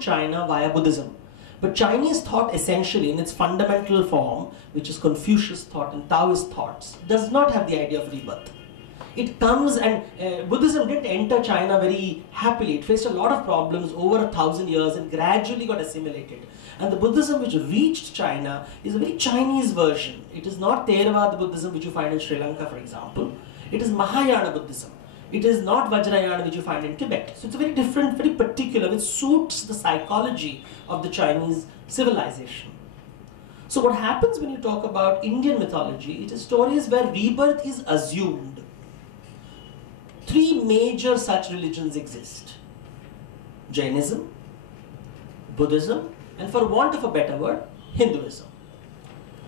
China via Buddhism. But Chinese thought essentially in its fundamental form, which is Confucius thought and Taoist thoughts, does not have the idea of rebirth. It comes and Buddhism didn't enter China very happily. It faced a lot of problems over 1,000 years and gradually got assimilated. And the Buddhism which reached China is a very Chinese version. It is not Theravada Buddhism which you find in Sri Lanka, for example. It is Mahayana Buddhism. It is not Vajrayana which you find in Tibet. So it's a very different, very particular, which suits the psychology of the Chinese civilization. So what happens when you talk about Indian mythology, it is stories where rebirth is assumed. Three major such religions exist: Jainism, Buddhism, and for want of a better word, Hinduism.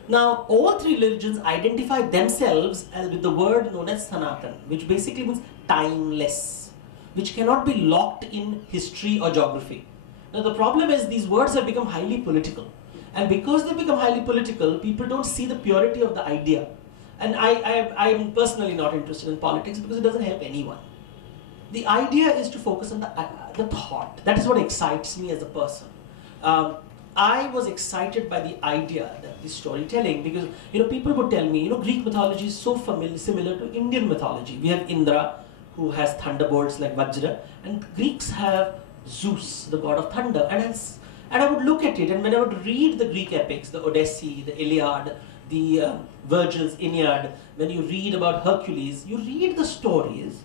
Now, all three religions identify themselves as with the word known as Sanatan, which basically means timeless, which cannot be locked in history or geography. Now, the problem is these words have become highly political. And because they become highly political, people don't see the purity of the idea. And I am personally not interested in politics because it doesn't help anyone. The idea is to focus on the thought. That is what excites me as a person. I was excited by the idea that this storytelling, because people would tell me, Greek mythology is so similar to Indian mythology. We have Indra, who has thunderbolts like Vajra, and Greeks have Zeus, the god of thunder. And I would look at it, and when I would read the Greek epics, the Odyssey, the Iliad, the Virgil's Aeneid, when you read about Hercules, you read the stories,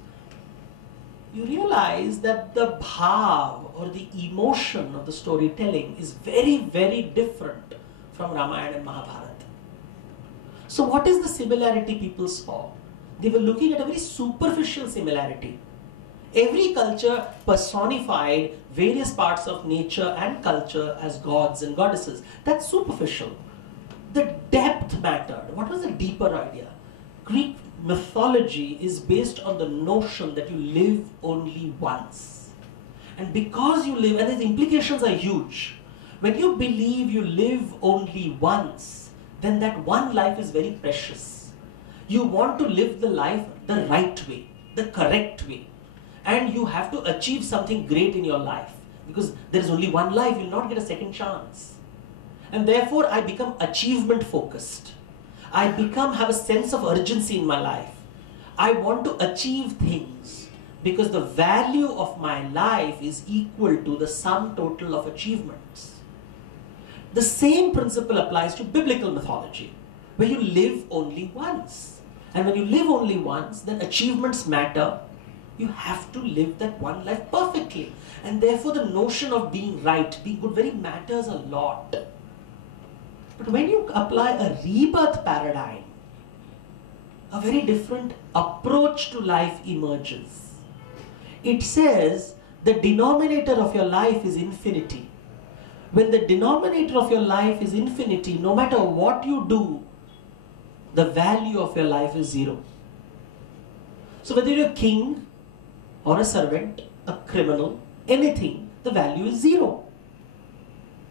you realize that the bhav or the emotion of the storytelling is very, very different from Ramayana and Mahabharata. So what is the similarity people saw? They were looking at a very superficial similarity. Every culture personified various parts of nature and culture as gods and goddesses. That's superficial. The depth mattered. What was the deeper idea? Greek mythology is based on the notion that you live only once. And because you live, and the implications are huge, when you believe you live only once, then that one life is very precious. You want to live the life the right way, the correct way. And you have to achieve something great in your life. Because there is only one life, you'll not get a second chance. And therefore, I become achievement focused. I have a sense of urgency in my life. I want to achieve things because the value of my life is equal to the sum total of achievements. The same principle applies to biblical mythology, where you live only once. And when you live only once, then achievements matter. You have to live that one life perfectly. And therefore the notion of being right, being good, very matters a lot. But when you apply a rebirth paradigm, a very different approach to life emerges. It says the denominator of your life is infinity. When the denominator of your life is infinity, no matter what you do, the value of your life is zero. So whether you're a king or a servant, a criminal, anything, the value is zero.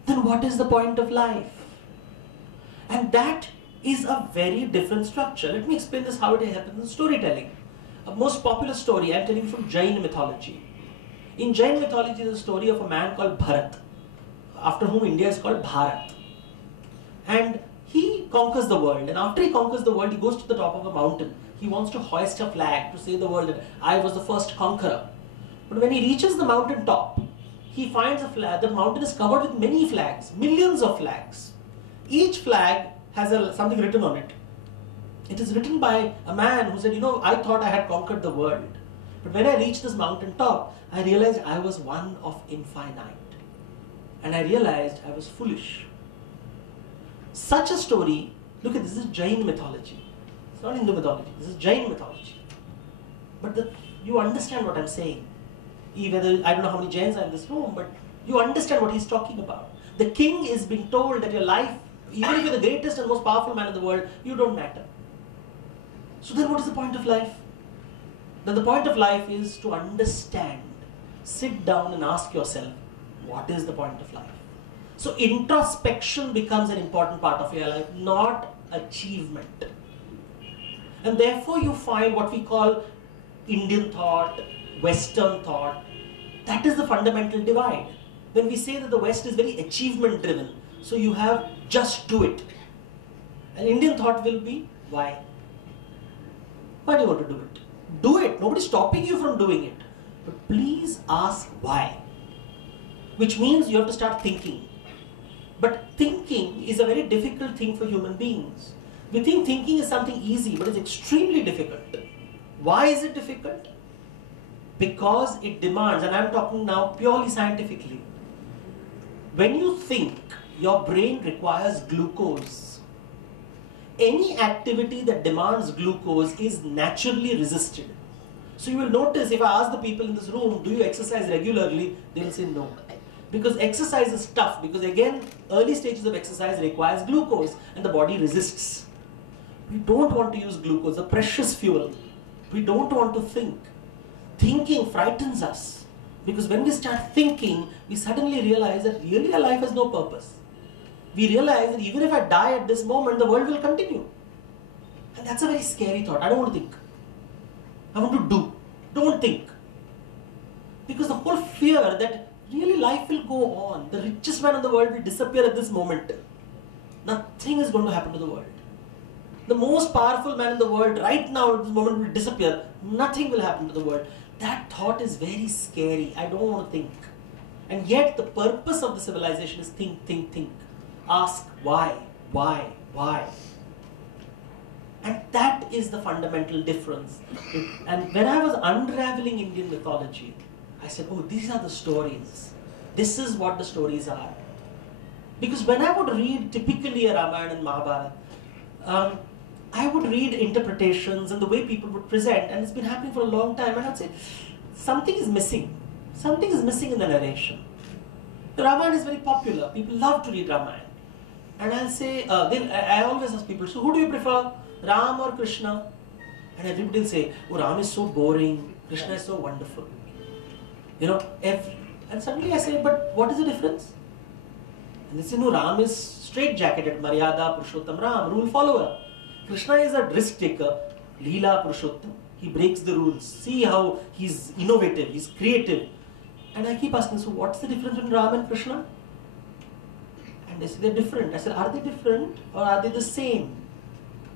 Then what is the point of life? And that is a very different structure. Let me explain this how it happens in storytelling. A most popular story I am telling you from Jain mythology. In Jain mythology there is a story of a man called Bharat, after whom India is called Bharat. And he conquers the world, and after he conquers the world, he goes to the top of a mountain. He wants to hoist a flag to say the world that I was the first conqueror. But when he reaches the mountain top, he finds a flag. The mountain is covered with many flags, millions of flags. Each flag has something written on it. It is written by a man who said, I thought I had conquered the world. But when I reached this mountain top, I realized I was one of infinite. And I realized I was foolish. Such a story, look at this is Jain mythology. It's not Hindu mythology, this is Jain mythology. But you understand what I'm saying. Whether, I don't know how many Jains are in this room, but you understand what he's talking about. The king is being told that your life, even if you're the greatest and most powerful man in the world, you don't matter. So then what is the point of life? Then the point of life is to understand. Sit down and ask yourself, what is the point of life? So introspection becomes an important part of your life, not achievement. And therefore you find what we call Indian thought, Western thought. That is the fundamental divide. when we say that the West is very achievement driven, so you have just do it. An Indian thought will be, why? Why do you want to do it? Do it. Nobody's stopping you from doing it. But please ask why. Which means you have to start thinking. But thinking is a very difficult thing for human beings. We think thinking is something easy, but it's extremely difficult. Why is it difficult? Because it demands, and I'm talking now purely scientifically. When you think, your brain requires glucose. Any activity that demands glucose is naturally resisted. So you will notice, if I ask the people in this room, do you exercise regularly? They will say no. Because exercise is tough, because again, early stages of exercise requires glucose and the body resists. We don't want to use glucose, the precious fuel. We don't want to think. Thinking frightens us. Because when we start thinking, we suddenly realize that really our life has no purpose. We realize that even if I die at this moment, the world will continue. And that's a very scary thought. I don't want to think. I want to do. Don't think. Because the whole fear that really life will go on. The richest man in the world will disappear at this moment. Nothing is going to happen to the world. The most powerful man in the world right now at this moment will disappear. Nothing will happen to the world. That thought is very scary. I don't want to think. And yet the purpose of the civilization is think, think, think. Ask why. And that is the fundamental difference. And when I was unraveling Indian mythology, I said, oh, these are the stories. This is what the stories are. Because when I would read typically a Ramayana and Mahabharata, I would read interpretations and the way people would present, and it's been happening for a long time, and I'd say, something is missing. Something is missing in the narration. The Ramayana is very popular. People love to read Ramayana. And I'll say, I always ask people, so who do you prefer, Ram or Krishna? And everybody will say, oh, Ram is so boring, Krishna is so wonderful. You know, and suddenly I say, but what is the difference? And they say, no, Ram is straight-jacketed, Maryada, Purushottam, Ram, rule follower. Krishna is a risk taker, Leela, Purushottam. He breaks the rules. See how he's innovative, he's creative. And I keep asking, so what's the difference between Ram and Krishna? And they say they're different. I said, are they different or are they the same?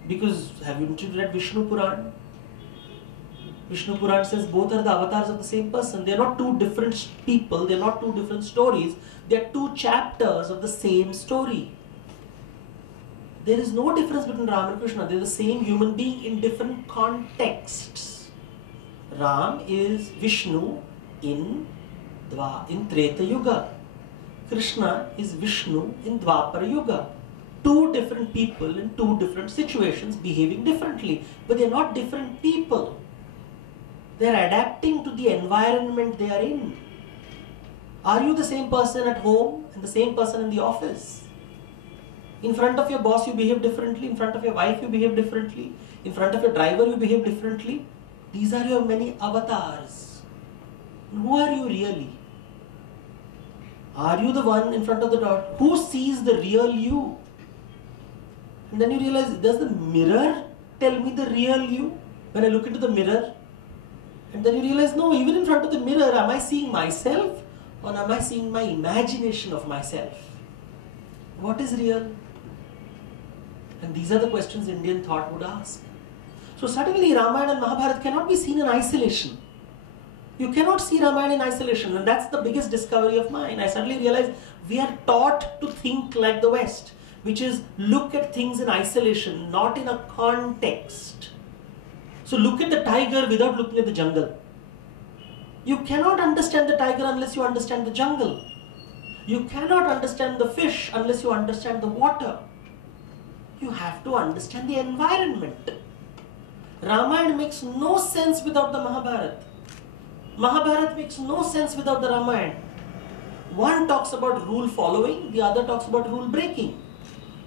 Because have you read Vishnu Puran? Vishnu Puran says both are the avatars of the same person. They're not two different people, they're not two different stories. They're two chapters of the same story. There is no difference between Ram and Krishna. They're the same human being in different contexts. Ram is Vishnu in Treta Yuga. Krishna is Vishnu in Dwapara Yuga. Two different people in two different situations behaving differently. But they're not different people. They're adapting to the environment they are in. Are you the same person at home and the same person in the office? In front of your boss you behave differently, in front of your wife you behave differently, in front of your driver you behave differently. These are your many avatars. And who are you really? Are you the one in front of the door? Who sees the real you? And then you realize, does the mirror tell me the real you? When I look into the mirror, and then you realize, no, even in front of the mirror, am I seeing myself or am I seeing my imagination of myself? What is real? And these are the questions Indian thought would ask. So suddenly Ramayana and Mahabharata cannot be seen in isolation. You cannot see Ramayana in isolation, and that's the biggest discovery of mine. I suddenly realized we are taught to think like the West, which is look at things in isolation, not in a context. So look at the tiger without looking at the jungle. You cannot understand the tiger unless you understand the jungle. You cannot understand the fish unless you understand the water. You have to understand the environment. Ramayana makes no sense without the Mahabharata. Mahabharata makes no sense without the Ramayana. One talks about rule following, the other talks about rule breaking.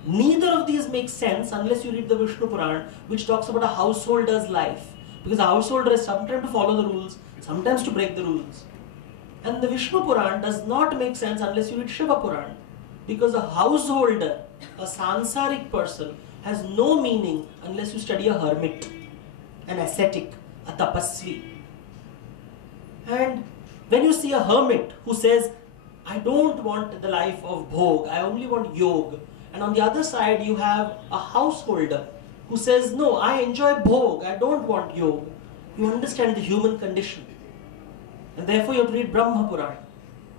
Neither of these makes sense unless you read the Vishnu Puran, which talks about a householder's life. Because a householder is sometimes to follow the rules, sometimes to break the rules. And the Vishnu Puran does not make sense unless you read Shiva Puran. Because a householder, a sansarik person, has no meaning unless you study a hermit, an ascetic, a tapasvi. And when you see a hermit who says, I don't want the life of bhog, I only want yoga. And on the other side, you have a householder who says, no, I enjoy bhog, I don't want yoga. You understand the human condition. And therefore you have to read Brahma Purana,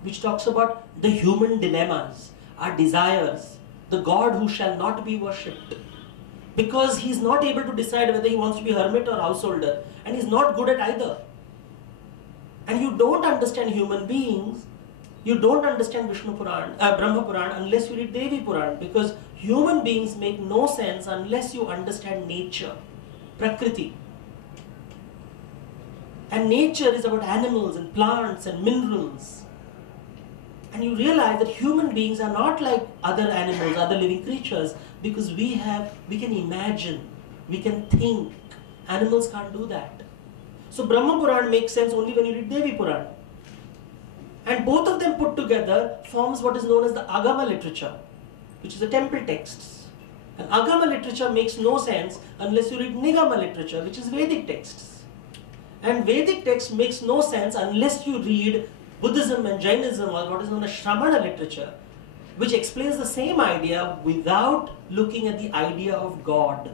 which talks about the human dilemmas, our desires, the God who shall not be worshipped. Because he's not able to decide whether he wants to be hermit or householder, and he's not good at either. And you don't understand human beings, you don't understand Brahma Purana unless you read Devi Purana, because human beings make no sense unless you understand nature, Prakriti. And nature is about animals and plants and minerals. And you realize that human beings are not like other animals, other living creatures, because we can imagine, we can think. Animals can't do that. So Brahma Purana makes sense only when you read Devi Purana. And both of them put together forms what is known as the Agama literature, which is the temple texts. And Agama literature makes no sense unless you read Nigama literature, which is Vedic texts. And Vedic text makes no sense unless you read Buddhism and Jainism, or what is known as Shramana literature, which explains the same idea without looking at the idea of God.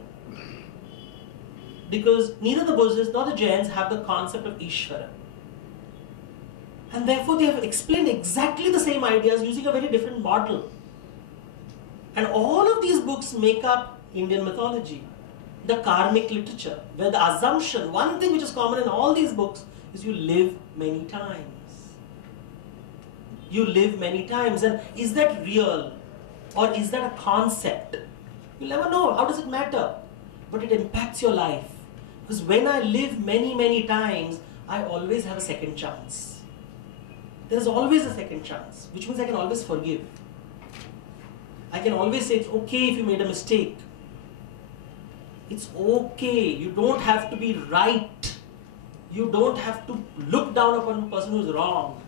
Because neither the Buddhists nor the Jains have the concept of Ishvara. And therefore they have explained exactly the same ideas using a very different model. And all of these books make up Indian mythology, the karmic literature, where the assumption, one thing which is common in all these books, is you live many times. You live many times. And is that real? Or is that a concept? You'll never know. How does it matter? But it impacts your life. Because when I live many, many times, I always have a second chance. There is always a second chance, which means I can always forgive. I can always say it's okay if you made a mistake. It's okay. You don't have to be right. You don't have to look down upon a person who's wrong.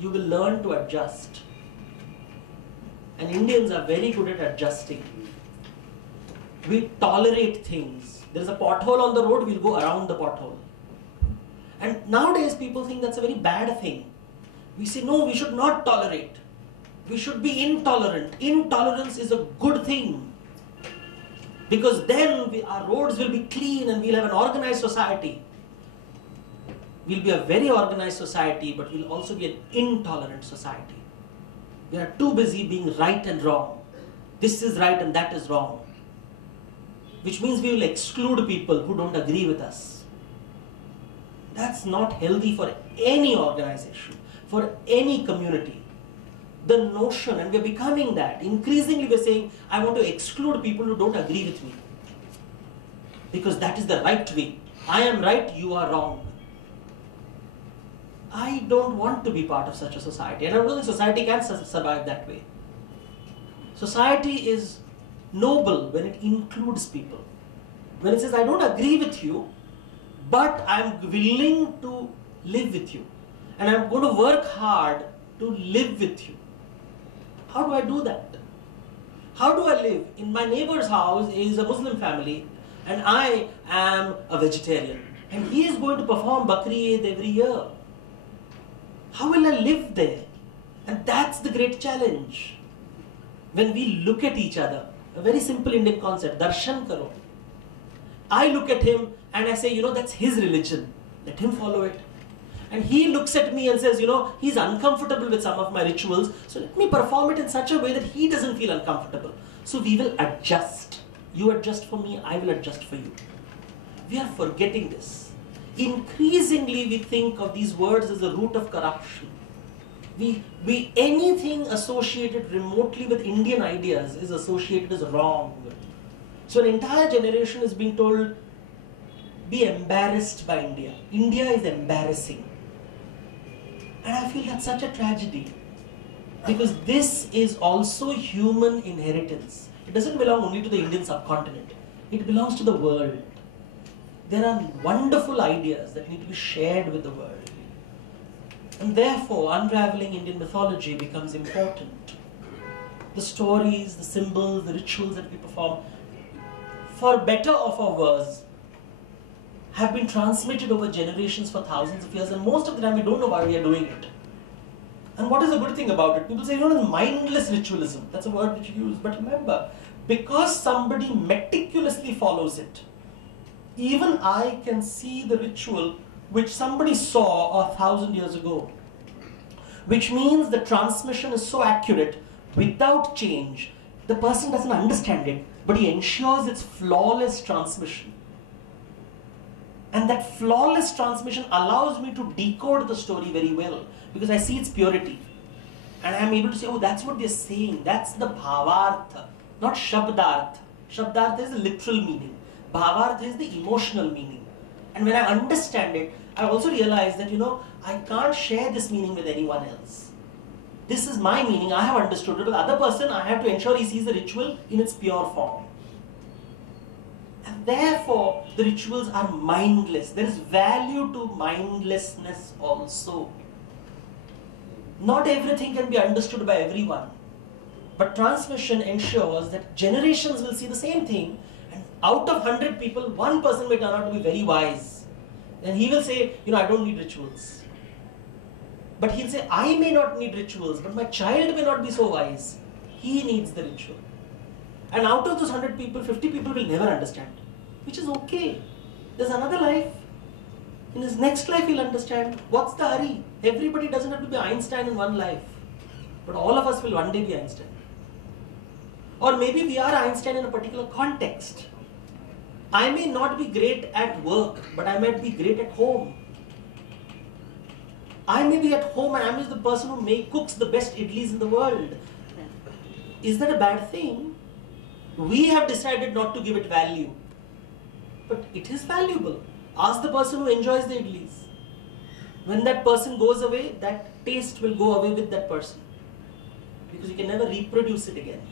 You will learn to adjust. And Indians are very good at adjusting. We tolerate things. There's a pothole on the road, we'll go around the pothole. And nowadays people think that's a very bad thing. We say, no, we should not tolerate. We should be intolerant. Intolerance is a good thing. Because then our roads will be clean and we'll have an organized society. We'll be a very organized society, but we'll also be an intolerant society. We are too busy being right and wrong. This is right and that is wrong. Which means we will exclude people who don't agree with us. That's not healthy for any organization, for any community. The notion, and we're becoming that, increasingly we're saying, I want to exclude people who don't agree with me. Because that is the right way. I am right, you are wrong. I don't want to be part of such a society. And I don't think society can survive that way. Society is noble when it includes people. When it says, I don't agree with you, but I'm willing to live with you. And I'm going to work hard to live with you. How do I do that? How do I live? In my neighbor's house is a Muslim family and I am a vegetarian. And he is going to perform Bakri Eid every year. How will I live there? And that's the great challenge. When we look at each other, a very simple Indian concept, darshan karo. I look at him and I say, that's his religion. Let him follow it. And he looks at me and says, he's uncomfortable with some of my rituals, so let me perform it in such a way that he doesn't feel uncomfortable. So we will adjust. You adjust for me, I will adjust for you. We are forgetting this. Increasingly we think of these words as the root of corruption. Anything associated remotely with Indian ideas is associated as wrong. So an entire generation is being told, be embarrassed by India. India is embarrassing. And I feel that's such a tragedy. Because this is also human inheritance. It doesn't belong only to the Indian subcontinent. It belongs to the world. There are wonderful ideas that need to be shared with the world. And therefore, unraveling Indian mythology becomes important. The stories, the symbols, the rituals that we perform, for better or for worse, have been transmitted over generations for thousands of years, and most of the time we don't know why we are doing it. And what is the good thing about it? People say, it's mindless ritualism. That's a word which you use. But remember, because somebody meticulously follows it, even I can see the ritual which somebody saw 1,000 years ago. Which means the transmission is so accurate, without change. The person doesn't understand it, but he ensures its flawless transmission. And that flawless transmission allows me to decode the story very well, because I see its purity. And I am able to say, oh, that's what they're saying. That's the bhavartha, not shabdartha. Shabdartha is the literal meaning. Bhavartha is the emotional meaning. And when I understand it, I also realize that, I can't share this meaning with anyone else. This is my meaning, I have understood it. With the other person, I have to ensure he sees the ritual in its pure form. And therefore, the rituals are mindless. There is value to mindlessness also. Not everything can be understood by everyone. But transmission ensures that generations will see the same thing, and out of 100 people, one person may turn out to be very wise. And he will say, I don't need rituals. But he'll say, I may not need rituals, but my child may not be so wise. He needs the ritual. And out of those 100 people, 50 people will never understand, which is okay. There's another life. In his next life, he'll understand. What's the hurry? Everybody doesn't have to be Einstein in one life. But all of us will one day be Einstein. Or maybe we are Einstein in a particular context. I may not be great at work, but I might be great at home. I may be at home and I'm just the person who cooks the best idlis in the world. Is that a bad thing? We have decided not to give it value. But it is valuable. Ask the person who enjoys the idlis. When that person goes away, that taste will go away with that person. Because you can never reproduce it again.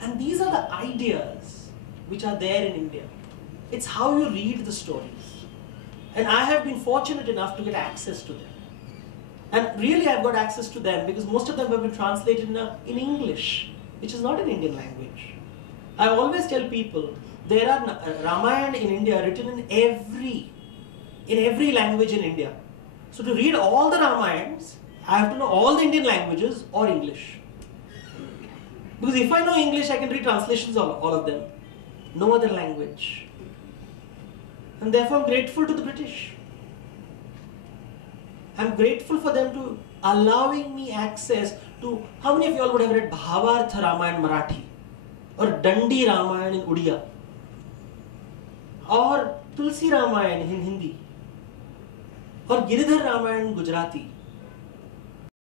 And these are the ideas which are there in India. It's how you read the stories. And I have been fortunate enough to get access to them. And really I've got access to them because most of them have been translated in English, which is not an Indian language. I always tell people, there are Ramayana in India written in every language in India. So to read all the Ramayans, I have to know all the Indian languages or English. Because if I know English, I can read translations of all of them. No other language. And therefore I'm grateful to the British. I'm grateful for them to allowing me access to, how many of you all would have read Bhavartha Ramayana Marathi? Or Dandi Ramayana in Odia? Or Tulsi Ramayana in Hindi? Or Giridhar Ramayana in Gujarati?